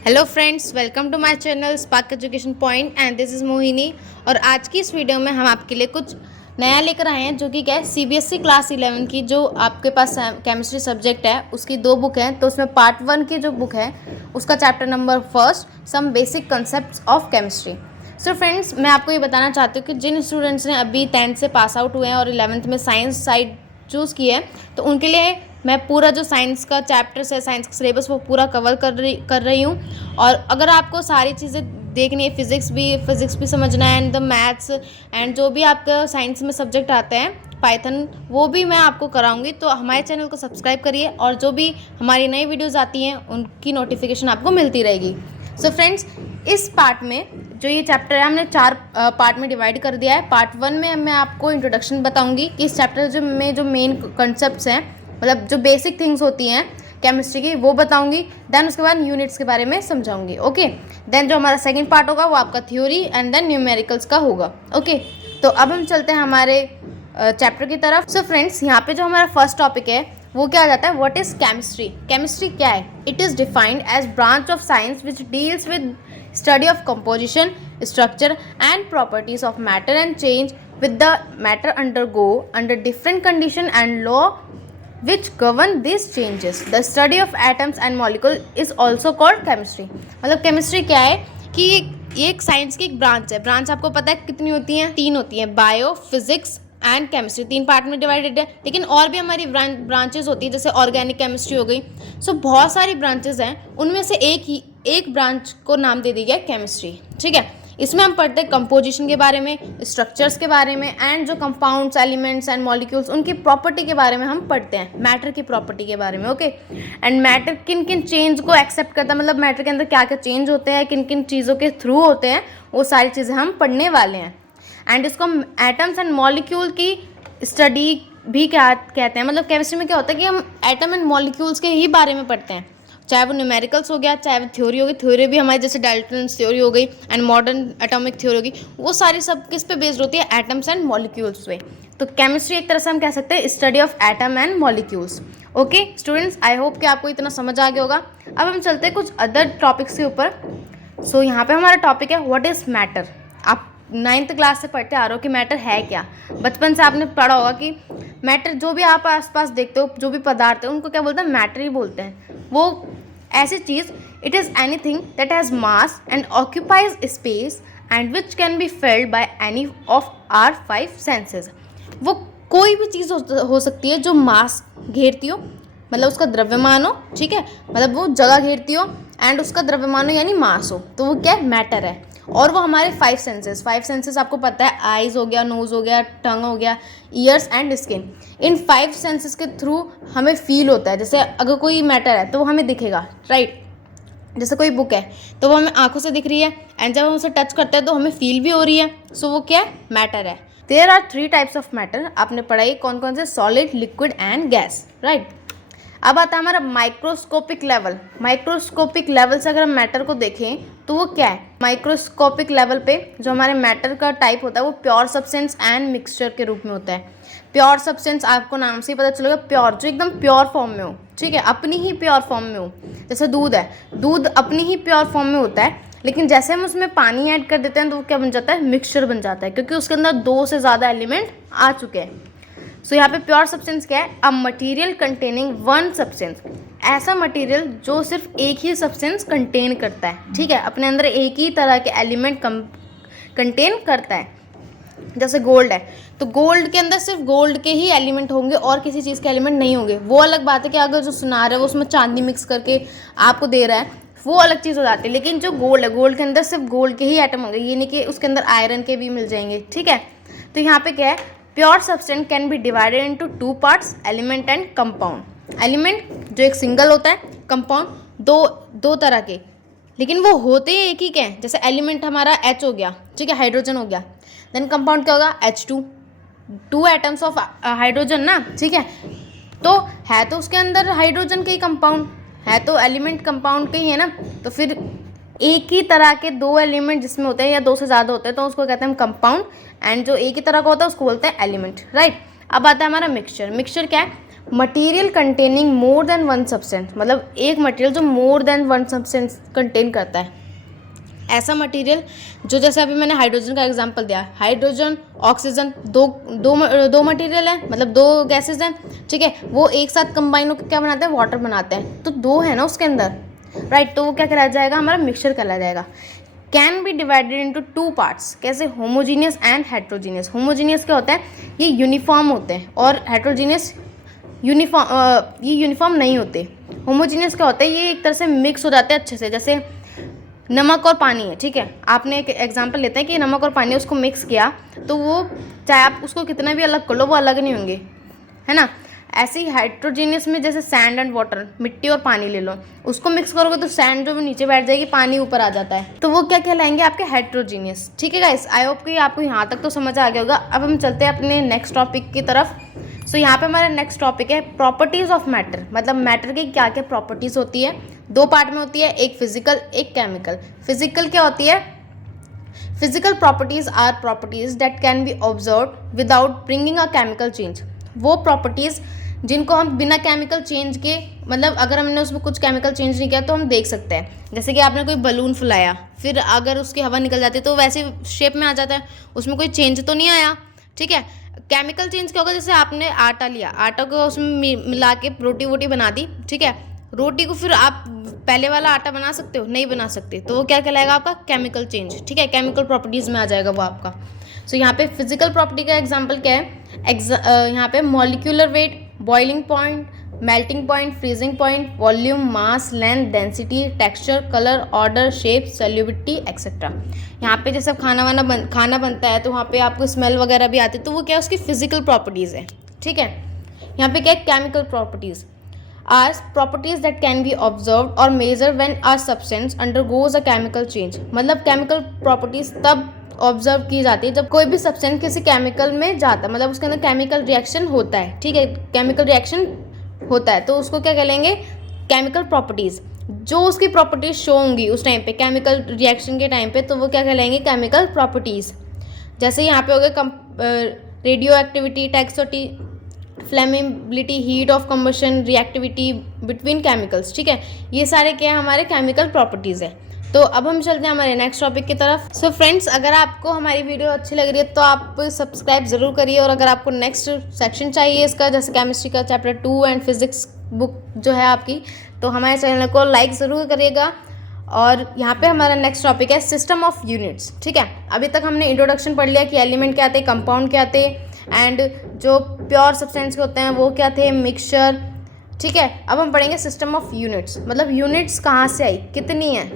Hello friends, welcome to my channel Spark Education Point and this is Mohini. और आज की इस वीडियो में हम आपके लिए कुछ नया लेकर आए हैं, जो कि क्या है, सीबीएसई क्लास 11 की जो आपके पास केमिस्ट्री सब्जेक्ट है उसकी दो बुक हैं। तो उसमें पार्ट 1 की जो बुक है उसका chapter number 1 some basic concepts of chemistry. So friends, मैं आपको ये बताना चाहती हूँ कि जिन स्टूडेंट्स ने अभी 10th से पास आउट हुए हैं और 11th में साइंस साइड चूज़ की है, तो उनके लिए मैं पूरा जो साइंस का चैप्टर्स है, साइंस का सिलेबस, वो पूरा कवर कर रही हूँ। और अगर आपको सारी चीज़ें देखनी है, फिज़िक्स भी समझना है एंड द मैथ्स एंड जो भी आपका साइंस में सब्जेक्ट आते हैं, पाइथन, वो भी मैं आपको कराऊंगी। तो हमारे चैनल को सब्सक्राइब करिए और जो भी हमारी नई वीडियोज़ आती हैं उनकी नोटिफिकेशन आपको मिलती रहेगी। सो फ्रेंड्स, इस पार्ट में जो ये चैप्टर है हमने 4 पार्ट में डिवाइड कर दिया है। पार्ट 1 में मैं आपको इंट्रोडक्शन बताऊंगी कि इस चैप्टर में जो मेन कंसेप्ट्स हैं, मतलब जो बेसिक थिंग्स होती हैं केमिस्ट्री की, वो बताऊंगी। देन उसके बाद यूनिट्स के बारे में समझाऊंगी। ओके, देन जो हमारा सेकंड पार्ट होगा वो आपका थ्योरी एंड देन न्यूमेरिकल्स का होगा। ओके, तो अब हम चलते हैं हमारे चैप्टर की तरफ। सो फ्रेंड्स, यहाँ पे जो हमारा फर्स्ट टॉपिक है वो क्या आ जाता है, व्हाट इज केमिस्ट्री। केमिस्ट्री क्या है? It is defined as branch of science which deals with study of composition, structure and properties of matter and change with the matter undergo under different condition and law which govern these changes. The study of atoms and molecule is also called chemistry. मतलब chemistry क्या है कि एक science की एक branch है। Branch आपको पता है कितनी होती हैं? 3 होती हैं, bio, physics and chemistry. 3 part में डिवाइडेड है, लेकिन और भी हमारी ब्रांचेस होती है, जैसे ऑर्गेनिक केमिस्ट्री हो गई। सो बहुत सारी ब्रांचेस हैं, उनमें से एक ब्रांच को नाम दे दी गया केमिस्ट्री। ठीक है, इसमें हम पढ़ते हैं कंपोजिशन के बारे में, स्ट्रक्चर्स के बारे में एंड जो कंपाउंड्स, एलिमेंट्स एंड मॉलिक्यूल्स, उनकी प्रॉपर्टी के बारे में हम पढ़ते हैं, मैटर की प्रॉपर्टी के बारे में। ओके, एंड मैटर किन किन चेंज को एक्सेप्ट करता है, मतलब मैटर के अंदर क्या क्या चेंज होते हैं, किन किन चीज़ों के थ्रू होते हैं, वो सारी चीज़ें हम पढ़ने वाले हैं। एंड इसको हम एटम्स एंड मॉलिक्यूल की स्टडी भी क्या कहते हैं। मतलब केमिस्ट्री में क्या होता है कि हम एटम एंड मॉलिक्यूल्स के ही बारे में पढ़ते हैं, चाहे वो न्यूमेरिकल्स हो गया, चाहे वो थ्योरी होगी। थ्योरी भी हमारी जैसे डाल्टन्स थ्योरी हो गई एंड मॉडर्न एटॉमिक थ्योरी होगी, वो सारी सब किस पे बेस्ड होती है? एटम्स एंड मॉलिक्यूल्स पे। तो केमिस्ट्री एक तरह से हम कह सकते हैं study of atom and molecules. Okay students, I hope कि आपको इतना समझ आ गया होगा। अब हम चलते हैं कुछ अदर टॉपिक्स के ऊपर। सो यहाँ पे हमारा टॉपिक है व्हाट इज़ मैटर। आप 9th क्लास से पढ़ते आ रहे हो कि मैटर है क्या। बचपन से आपने पढ़ा होगा कि मैटर, जो भी आप आसपास देखते हो, जो भी पदार्थ है, उनको क्या बोलते हैं? मैटर ही बोलते हैं। वो ऐसी चीज़, it is anything that has mass and occupies space and which can be felt by any of our 5 senses. वो कोई भी चीज़ हो सकती है जो मास घेरती हो, मतलब उसका द्रव्यमान हो, ठीक है, मतलब वो जगह घेरती हो एंड उसका द्रव्यमान हो यानी मास हो, तो वो क्या है? मैटर है। और वो हमारे 5 सेंसेस आपको पता है, आइज़ हो गया, नोज़ हो गया, टंग हो गया, years and skin. In 5 senses के थ्रू हमें फील होता है। जैसे अगर कोई मैटर है तो वो हमें दिखेगा, राइट। जैसे कोई बुक है तो वो हमें आंखों से दिख रही है एंड जब हम उसे टच करते हैं तो हमें फील भी हो रही है। सो वो क्या है? मैटर है। There are 3 types of matter. आपने पढ़ाई कौन कौन से? Solid, liquid and gas, right. अब आता है हमारा माइक्रोस्कोपिक लेवल। माइक्रोस्कोपिक लेवल से अगर हम मैटर को देखें तो वो क्या है? माइक्रोस्कोपिक लेवल पे जो हमारे मैटर का टाइप होता है वो प्योर सब्सटेंस एंड मिक्सचर के रूप में होता है। प्योर सब्सटेंस आपको नाम से ही पता चलेगा, प्योर, जो एकदम प्योर फॉर्म में हो, ठीक है, अपनी ही प्योर फॉर्म में हो। जैसे दूध है, दूध अपनी ही प्योर फॉर्म में होता है, लेकिन जैसे हम उसमें पानी ऐड कर देते हैं तो वो क्या बन जाता है? मिक्सचर बन जाता है, क्योंकि उसके अंदर 2 से ज़्यादा एलिमेंट आ चुके हैं। सो यहाँ पे प्योर सब्सटेंस क्या है? A material containing 1 substance. ऐसा मटेरियल जो सिर्फ एक ही सब्सटेंस कंटेन करता है, ठीक है, अपने अंदर एक ही तरह के एलिमेंट कंटेन करता है। जैसे गोल्ड है तो गोल्ड के अंदर सिर्फ गोल्ड के ही एलिमेंट होंगे और किसी चीज़ के एलिमेंट नहीं होंगे। वो अलग बात है कि अगर जो सुनार है वो उसमें चांदी मिक्स करके आपको दे रहा है, वो अलग चीज़ हो जाती है। लेकिन जो गोल्ड है, गोल्ड के अंदर सिर्फ गोल्ड के ही आइटम होंगे, ये नहीं कि उसके अंदर आयरन के भी मिल जाएंगे, ठीक है। तो यहाँ पे क्या है? Pure substance can be divided into 2 parts, element and compound. Element जो एक सिंगल होता है, कंपाउंड दो तरह के, लेकिन वो होते ही एक ही के हैं। जैसे एलिमेंट हमारा H हो गया, ठीक है, हाइड्रोजन हो गया। देन कंपाउंड क्या होगा? H2, 2 एटम्स ऑफ हाइड्रोजन ना, ठीक है। तो है तो उसके अंदर हाइड्रोजन के ही कंपाउंड है, तो एलिमेंट कंपाउंड के ही है ना। तो फिर एक ही तरह के 2 एलिमेंट जिसमें होते हैं या 2 से ज़्यादा होते हैं तो उसको कहते हैं कंपाउंड, एंड जो एक ही तरह का होता है उसको बोलते हैं एलिमेंट, राइट। अब आता है हमारा मिक्सचर। मिक्सचर क्या है? Material containing more than one substance, मतलब एक मटेरियल जो more than one substance contain करता है, ऐसा मटेरियल जो, जैसे अभी मैंने हाइड्रोजन का एग्जांपल दिया, हाइड्रोजन ऑक्सीजन दो मटेरियल है, मतलब दो गैसेज हैं, ठीक है, वो एक साथ कंबाइन होकर क्या बनाते हैं, वाटर बनाते हैं, तो दो है ना उसके अंदर, राइट, तो वो क्या कहलाया जाएगा, हमारा मिक्सचर कहलाया जाएगा। Can be divided into two parts, कैसे, होमोजीनियस एंड हेट्रोजीनियस। होमोजीनियस क्या होता है, ये यूनिफॉर्म होते हैं, और हेट्रोजीनियस ये यूनिफॉर्म नहीं होते। होमोजीनियस क्या होता है, ये एक तरह से मिक्स हो जाते हैं अच्छे से, जैसे नमक और पानी है, ठीक है, आपने एक एग्जांपल लेते हैं कि नमक और पानी उसको मिक्स किया, तो वो चाहे आप उसको कितना भी अलग कर लो वो अलग नहीं होंगे, है ना। ऐसे ही हेट्रोजीनियस में जैसे सैंड एंड वाटर, मिट्टी और पानी ले लो, उसको मिक्स करोगे तो सैंड जो वो नीचे बैठ जाएगी, पानी ऊपर आ जाता है, तो वो क्या कहलाएंगे, आपके हेट्रोजीनियस। ठीक है गाइस, आई होप कि आपको यहाँ तक तो समझ आ गया होगा। अब हम चलते हैं अपने नेक्स्ट टॉपिक की तरफ। सो यहाँ पे हमारा नेक्स्ट टॉपिक है प्रॉपर्टीज़ ऑफ मैटर, मतलब मैटर की क्या क्या प्रॉपर्टीज़ होती है। दो पार्ट में होती है, एक फिजिकल एक केमिकल। फिजिकल क्या होती है, physical properties are properties that can be observed without bringing a chemical change. वो प्रॉपर्टीज जिनको हम बिना केमिकल चेंज के, मतलब अगर हमने उसमें कुछ केमिकल चेंज नहीं किया तो हम देख सकते हैं। जैसे कि आपने कोई बलून फुलाया, फिर अगर उसकी हवा निकल जाती है तो वैसे शेप में आ जाता है, उसमें कोई चेंज तो नहीं आया, ठीक है। केमिकल चेंज क्या होगा, जैसे आपने आटा लिया, आटा को उसमें मिला के रोटी वोटी बना दी, ठीक है, रोटी को फिर आप पहले वाला आटा बना सकते हो, नहीं बना सकते, तो वो क्या कहलाएगा, आपका केमिकल चेंज, ठीक है, केमिकल प्रॉपर्टीज़ में आ जाएगा वो आपका। सो यहाँ पे फिजिकल प्रॉपर्टी का एग्जांपल क्या है, यहाँ पे molecular weight, boiling point, melting point, freezing point, volume, mass, length, density, texture, colour, order, shape, solubility etcetera. यहाँ पे जैसे खाना बनता है तो वहाँ पे आपको स्मेल वगैरह भी आती है, तो वो क्या है, उसकी फिजिकल प्रॉपर्टीज़ है, ठीक है। यहाँ पे क्या है, chemical properties are properties that can be observed और measured when a substance undergoes a chemical change. मतलब केमिकल प्रॉपर्टीज तब ऑब्जर्व की जाती है जब कोई भी सब्सटेंस किसी केमिकल में जाता है, मतलब उसके अंदर केमिकल रिएक्शन होता है, ठीक है, केमिकल रिएक्शन होता है, तो उसको क्या कहलेंगे, केमिकल प्रॉपर्टीज। जो उसकी प्रॉपर्टीज शो होंगी उस टाइम पे, केमिकल रिएक्शन के टाइम पे, तो वो क्या कहलाएंगे, केमिकल प्रॉपर्टीज। जैसे यहाँ पे हो गए radioactivity, toxicity, flammability, heat of combustion, reactivity between chemicals, ठीक है, ये सारे क्या है, हमारे केमिकल प्रॉपर्टीज़ है। तो अब हम चलते हैं हमारे नेक्स्ट टॉपिक की तरफ। सो फ्रेंड्स, अगर आपको हमारी वीडियो अच्छी लग रही है तो आप सब्सक्राइब ज़रूर करिए, और अगर आपको नेक्स्ट सेक्शन चाहिए इसका, जैसे केमिस्ट्री का चैप्टर 2 एंड फिजिक्स बुक जो है आपकी, तो हमारे चैनल को लाइक ज़रूर करिएगा। और यहाँ पे हमारा नेक्स्ट टॉपिक है सिस्टम ऑफ यूनिट्स, ठीक है। अभी तक हमने इंट्रोडक्शन पढ़ लिया कि एलिमेंट क्या थे, कंपाउंड क्या थे, एंड जो प्योर सब्सटेंस के होते हैं वो क्या थे, मिक्सचर, ठीक है। अब हम पढ़ेंगे सिस्टम ऑफ यूनिट्स, मतलब यूनिट्स कहाँ से आई, कितनी है।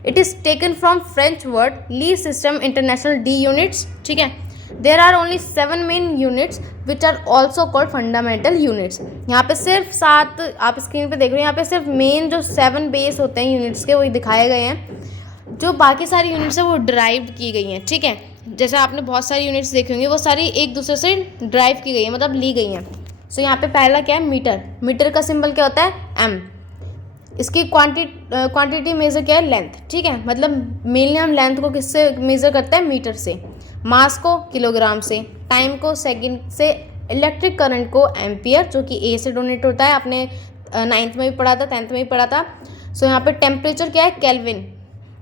It is taken from French word le system international de units, ठीक है। There are only 7 main units which are also called fundamental units. यहाँ पे सिर्फ 7, आप स्क्रीन पे देख रहे हो, यहाँ पे सिर्फ मेन जो 7 बेस होते हैं यूनिट्स के, वही दिखाए गए हैं। जो बाकी सारी यूनिट्स है वो ड्राइव्ड की गई हैं, ठीक है। जैसे आपने बहुत सारी यूनिट्स देखी होंगी, वो सारी एक दूसरे से ड्राइव की गई है, मतलब ली गई हैं। सो यहाँ पे पहला क्या है, मीटर। मीटर का सिंबल क्या होता है, एम। इसकी क्वांटिटी मेजर क्या है, लेंथ, ठीक है, मतलब मेनली हम लेंथ को किससे मेजर करते हैं, मीटर से। मास को किलोग्राम से, टाइम को सेकंड से, इलेक्ट्रिक करंट को एम्पियर, जो कि ए से डोनेट होता है, आपने 9th में भी पढ़ा था, 10th में भी पढ़ा था। सो यहाँ पे टेम्परेचर क्या है, kelvin,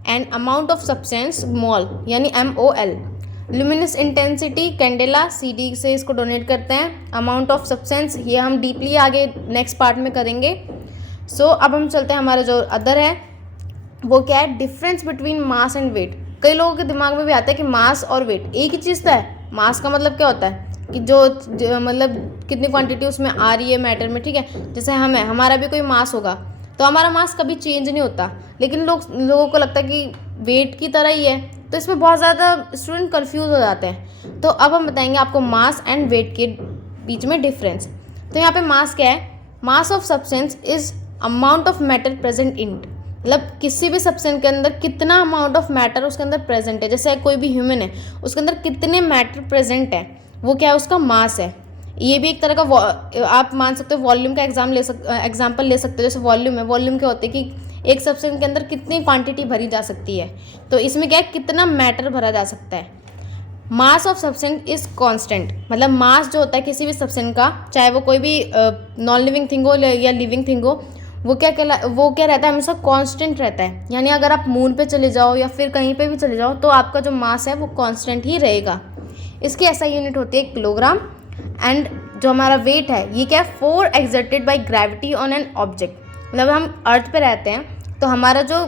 and amount of substance mole, यानी MOL। Luminous intensity candela, CD से इसको डोनेट करते हैं। अमाउंट ऑफ सब्सटेंस, ये हम डीपली आगे नेक्स्ट पार्ट में करेंगे। सो अब हम चलते हैं, हमारा जो अदर है वो क्या है, difference between mass and weight. कई लोगों के दिमाग में भी आता है कि मास और वेट एक ही चीज़ तो है। मास का मतलब क्या होता है कि जो मतलब कितनी क्वांटिटी उसमें आ रही है मैटर में, ठीक है। जैसे हमारा भी कोई मास होगा तो हमारा मास कभी चेंज नहीं होता, लेकिन लोगों को लगता है कि वेट की तरह ही है, तो इसमें बहुत ज़्यादा स्टूडेंट कंफ्यूज हो जाते हैं। तो अब हम बताएंगे आपको मास एंड वेट के बीच में डिफरेंस। तो यहाँ पे मास क्या है, mass of substance is amount of matter present in, मतलब किसी भी सब्सटेंस के अंदर कितना अमाउंट ऑफ मैटर उसके अंदर प्रेजेंट है। जैसे कोई भी ह्यूमन है, उसके अंदर कितने मैटर प्रेजेंट है, वो क्या है, उसका मास है। ये भी एक तरह का आप मान सकते हो वॉल्यूम का एग्जाम्पल ले सकते हो। जैसे वॉल्यूम है, वॉल्यूम क्या होता है कि एक सब्सटेंस के अंदर कितनी क्वांटिटी भरी जा सकती है, तो इसमें क्या है, कितना मैटर भरा जा सकता है। Mass of substance is constant, मतलब मास जो होता है किसी भी सब्सटेंस का, चाहे वो कोई भी नॉन लिविंग थिंग हो या लिविंग थिंग हो, वो क्या रहता है, हमेशा कांस्टेंट रहता है। यानी अगर आप मून पे चले जाओ या फिर कहीं पे भी चले जाओ तो आपका जो मास है वो कांस्टेंट ही रहेगा। इसकी SI यूनिट होती है किलोग्राम। एंड जो हमारा वेट है ये क्या है, 4 exerted by gravity on an object. मतलब हम अर्थ पे रहते हैं तो हमारा जो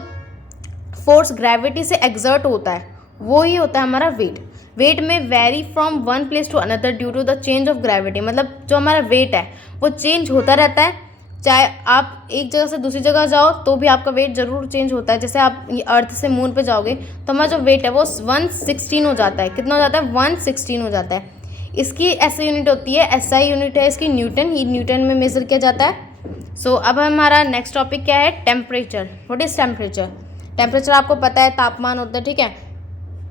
फोर्स ग्रेविटी से एक्सर्ट होता है वो ही होता है हमारा वेट। वेट में vary from one place to another due to the change of gravity, मतलब जो हमारा वेट है वो चेंज होता रहता है। चाहे आप एक जगह से दूसरी जगह जाओ तो भी आपका वेट ज़रूर चेंज होता है। जैसे आप अर्थ से मून पे जाओगे तो हमारा जो वेट है वो 116 हो जाता है। कितना हो जाता है, 116 हो जाता है। इसकी SI यूनिट होती है, SI यूनिट है इसकी न्यूटन, ही न्यूटन में मेजर किया जाता है। सो अब हमारा नेक्स्ट टॉपिक क्या है, temperature. What is temperature? Temperature आपको पता है तापमान होता है, ठीक है।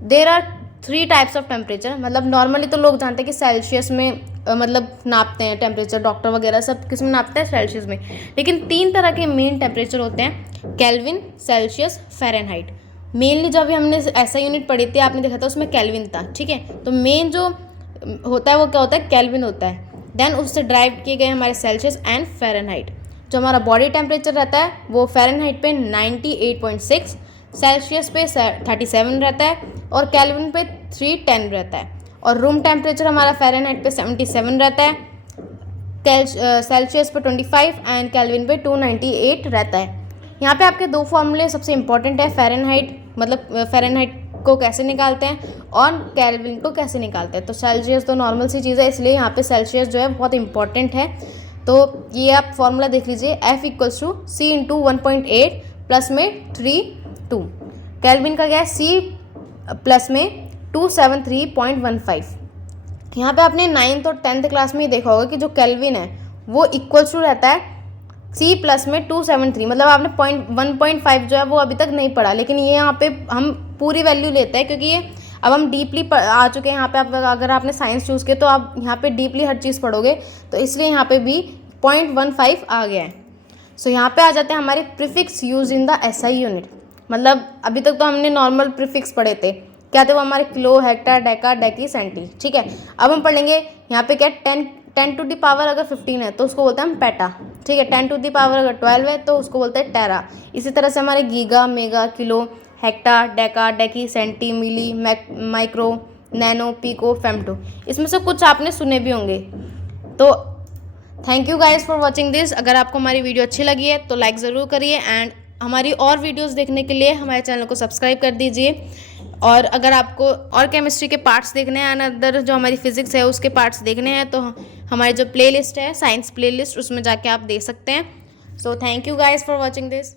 There are 3 types of temperature. मतलब नॉर्मली तो लोग जानते हैं कि सेल्सियस में मतलब नापते हैं टेम्परेचर, डॉक्टर वगैरह सब किस में नापते हैं, सेल्सियस में। लेकिन 3 तरह के मेन टेम्परेचर होते हैं, केल्विन, सेल्सियस, फ़ारेनहाइट। मेनली जब भी हमने SI यूनिट पढ़ी थी आपने देखा था उसमें केल्विन था, ठीक है। तो मेन जो होता है वो क्या होता है, केल्विन होता है। देन उससे ड्राइव किए गए हमारे सेल्सियस एंड फ़ारेनहाइट। जो हमारा बॉडी टेम्परेचर रहता है वो फ़ारेनहाइट पे 98.6, सेल्सियस पे 37 रहता है और केल्विन पे 310 रहता है। और रूम टेम्परेचर हमारा फ़ारेनहाइट पे 77 रहता है, सेल्सियस पे 25 एंड केल्विन पे 298 रहता है। यहाँ पे आपके 2 फॉर्मूले सबसे इंपॉर्टेंट है, फ़ारेनहाइट मतलब फ़ारेनहाइट को कैसे निकालते हैं और केल्विन को कैसे निकालते हैं। तो सेल्सियस तो नॉर्मल सी चीज़ है, इसलिए यहाँ पे सेल्सियस जो है बहुत इंपॉर्टेंट है। तो ये आप फॉर्मूला देख लीजिए, F = C × 1.8 प्लस में 3 केल्विन का क्या है, C प्लस में 273.15। यहाँ पे आपने 9th और 10th क्लास में ही देखा होगा कि जो केल्विन है वो इक्वल्स टू रहता है C प्लस में 273। मतलब आपने 1.5 जो है वो अभी तक नहीं पढ़ा, लेकिन ये यहाँ पे हम पूरी वैल्यू लेते हैं क्योंकि ये अब हम डीपली आ चुके हैं। यहाँ पे आप अगर आपने साइंस चूज़ किया तो आप यहाँ पे डीपली हर चीज़ पढ़ोगे, तो इसलिए यहाँ पे भी 0.15 आ गया है। सो यहाँ पे आ जाते हैं हमारे prefix use in the SI unit. मतलब अभी तक तो हमने नॉर्मल प्रीफिक्स पढ़े थे, क्या थे वो हमारे kilo, Hector, Deka, deci, senti, ठीक है। अब हम पढ़ लेंगे यहाँ पे क्या, 10 टू द पावर अगर 15 है तो उसको बोलते हैं हम पेटा, ठीक है। 10 टू द पावर अगर 12 है तो उसको बोलते हैं टेरा। इसी तरह से हमारे giga, mega, kilo, hecto, deca, deci, centi, milli, micro, nano, pico, femto, इसमें से कुछ आपने सुने भी होंगे। तो thank you guys for watching this. अगर आपको हमारी वीडियो अच्छी लगी है तो लाइक ज़रूर करिए एंड हमारी और वीडियोस देखने के लिए हमारे चैनल को सब्सक्राइब कर दीजिए। और अगर आपको और केमिस्ट्री के पार्ट्स देखने हैं, अनदर जो हमारी फिजिक्स है उसके पार्ट्स देखने हैं, तो हमारी जो प्लेलिस्ट है साइंस प्लेलिस्ट, उसमें जाके आप देख सकते हैं। So thank you guys for watching this.